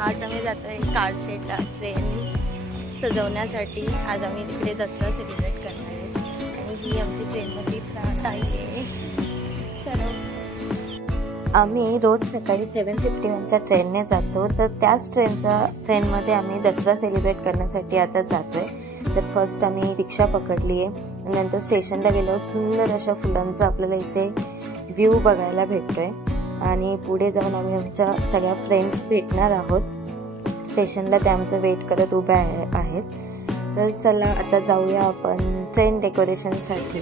आज आम्ही जातोय कारशेडला ट्रेन सजवण्यासाठी. आज आम्ही तिकडे दसरा सेलिब्रेट करणार आहे आणि ही आमची ट्रेनमधली ताई आहे. चलो. आम्ही रोज सकाळी 7:51च्या ट्रेनने जातो, तर त्याच ट्रेनमध्ये आम्ही दसरा सेलिब्रेट करण्यासाठी आता जातोय. तर फर्स्ट आम्ही रिक्षा पकडली आहे, नंतर स्टेशनला गेलो. सुंदर अशा फुलांचा आपल्याला इथे व्ह्यू बघायला भेटतोय आणि पुढे जाऊन आम्ही आमच्या सगळ्या फ्रेंड्स भेटणार आहोत. स्टेशनला त्या आमचं वेट करत उभ्या आहेत. तर चला आता जाऊया आपण ट्रेन डेकोरेशनसाठी.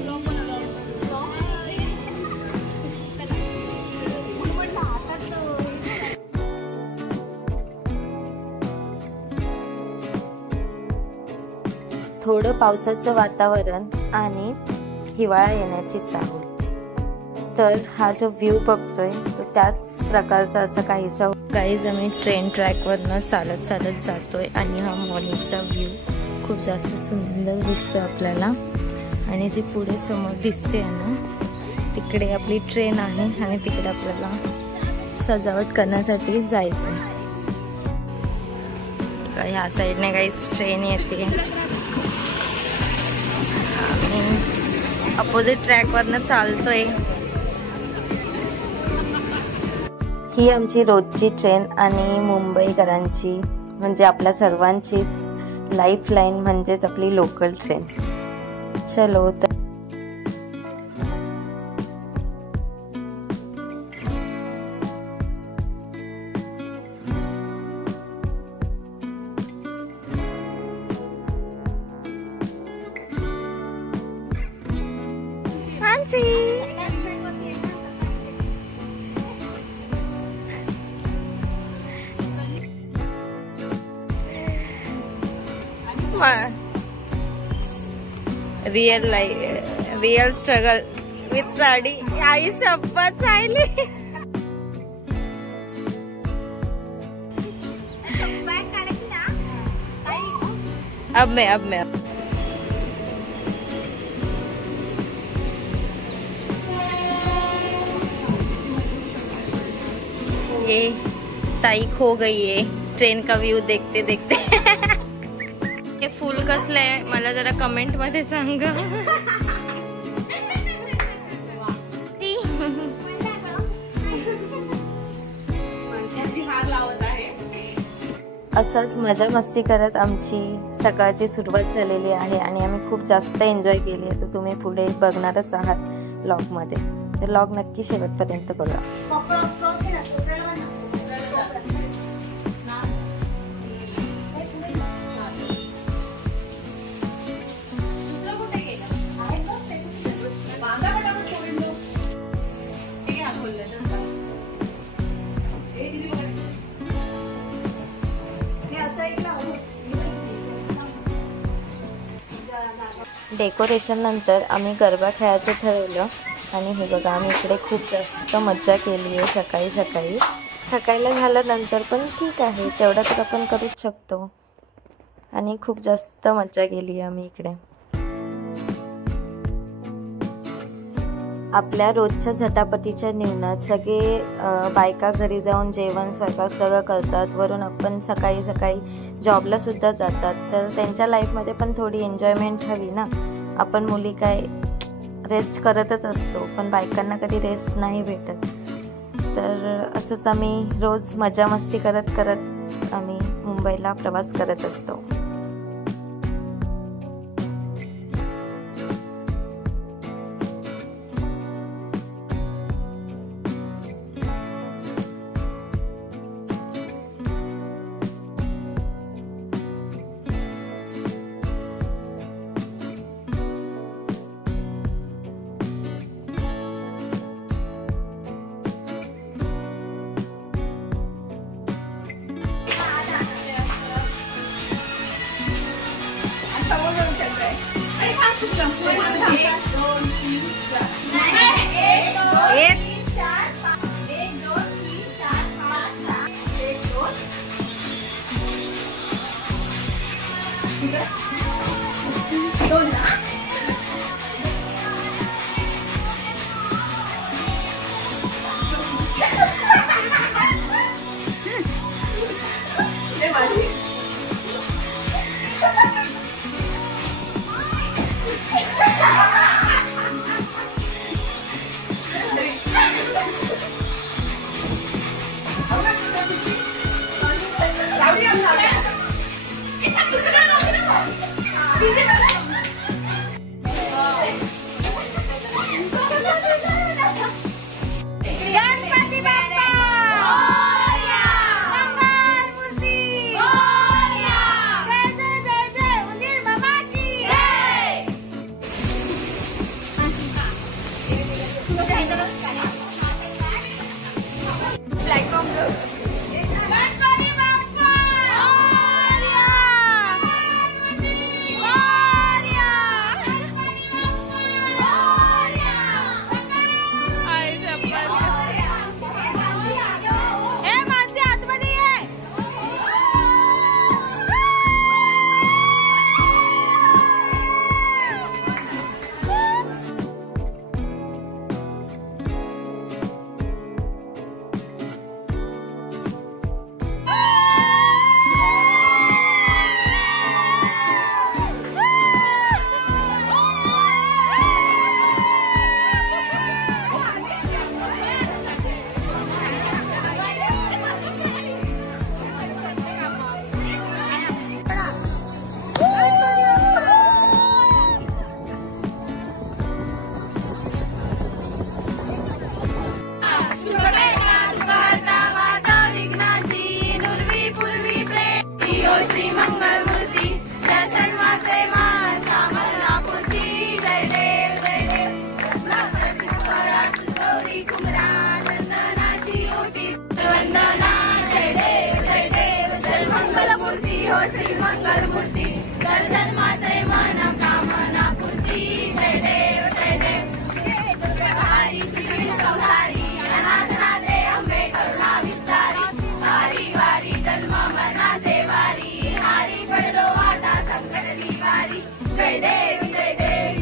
थोडं पावसाचं वातावरण आणि हिवाळा येण्याची चाहूल. तर हा जो व्ह्यू बघतोय तो त्याच प्रकारचा असं काहीसा. गाईज आम्ही ट्रेन ट्रॅकवरनं चालत चालत जातोय आणि हा मॉर्निंगचा व्ह्यू खूप जास्त सुंदर दिसतो आपल्याला. आणि जी पुढे समोर दिसते ना तिकडे आपली ट्रेन आहे आणि तिकडे आपल्याला सजावट करण्यासाठी जायचं. ह्या साईडने गाईज ट्रेन येते आणि अपोजिट ट्रॅकवरनं चालतोय. ही आमची रोजची ट्रेन आणि मुंबईकरांची म्हणजे आपल्या सर्वांचीच लाईफलाईन म्हणजेच आपली लोकल ट्रेन. चलो तर रियल स्ट्रगल विथ साडी. आई शपथ सायली. अब मैं ये ताई खो गई है ट्रेन का व्यू देखते देखते. हे फुल कसलंय मला जरा कमेंट मध्ये सांग. असंच मजा मस्ती करत आमची सकाळची सुरुवात झालेली आहे आणि आम्ही खूप जास्त एन्जॉय केली आहे. तर तुम्ही पुढे बघणारच आहात व्लॉगमध्ये. तर व्लॉग नक्की शेवटपर्यंत बघा. डेकोरेशन नंतर आम्ही गरबा खेळायचं ठरवलं आणि हे बघा आम्ही इकडे खूप जास्त मज्जा केली आहे. सकाळी सकाळी थकायला झाल्यानंतर पण ठीक आहे, तेवढं तर आपण करूच शकतो आणि खूप जास्त मज्जा केली आहे आम्ही इकडे. आपल्या रोजच्या झटापटीच्या जीवनात सगळे बायका घरी जाऊन जेवण स्वयंपाक सगळं करतात. वरून आपण सकाळी सकाळी जॉबला सुद्धा जातात. तर त्यांच्या लाईफमध्ये पण थोडी एन्जॉयमेंट हवी ना. आपण मुली काय रेस्ट करतच असतो, पण बायकांना कधी रेस्ट नाही भेटत. तर असंच आम्ही रोज मजा मस्ती करत करत आम्ही मुंबईला प्रवास करत असतो. श्री मंगल मूर्ती दर्शन मात्रे मन कामना पूर्ती जय देव जय देव हरी त्रिविध संसारी अनाथनाथे अंबे करुणा विस्तारी वारी वारी जन्म मरणाचे वारी हारी पडलो आता संकट निवारी जय देवी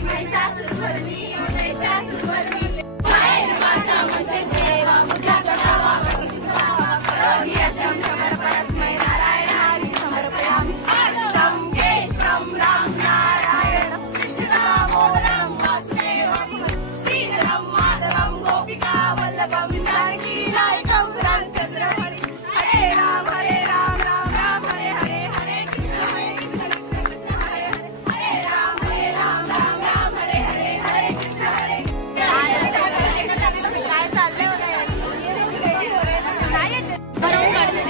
महिषासुरमर्दिनी महिषासुरमर्दिनी मायेन वाचा म्हणजे देवा मुद्रा स्वभावा करोमि यशं समर्पयामि नारायण हरि समर्पयामि अष्टम केशवं राम नारायण कृष्णदामोदरं वासुदेवं श्रीधरं माधवं गोपिका वल्लभं जानकी नायकं रामचंद्र हरे राम राम राम हरे हरे हरे कृष्ण कृष्ण हरे हरे राम राम राम हरे हरे हरे कृष्ण हरे काय चाललंय बनवून काढते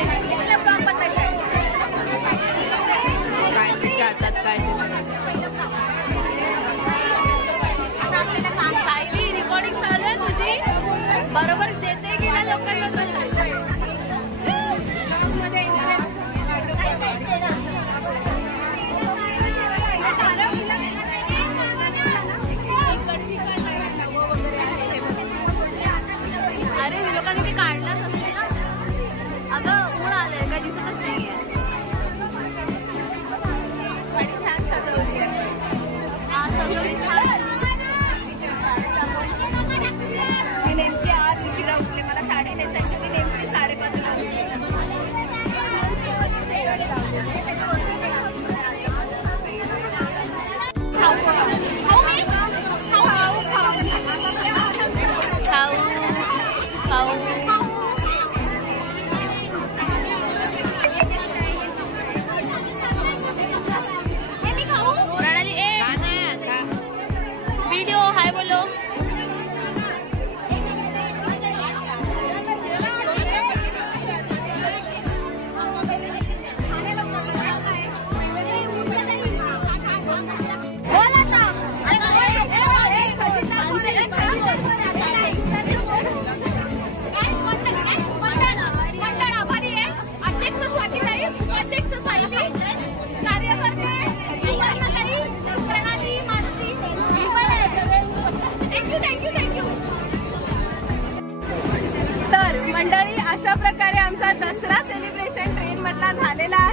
काय त्याच्या हातात काय सायली रिकॉर्डिंग चालू आहे तुझी बरोबर देते की नाही लोकांना अरे लोकांनी मी काढलाच असेल ना अगं ऊन आलंय काय दिसतच नाहीये छान सजवली हा सजवली छान मी नेमकी आज उशिरा उठले मला साडी नेसायची मी नेमकी 5:30 ला प्रणाली ए वीडियो हाय बोलो तर मंडळी अशा प्रकारे आमचा दसरा सेलिब्रेशन ट्रेन मधला झालेला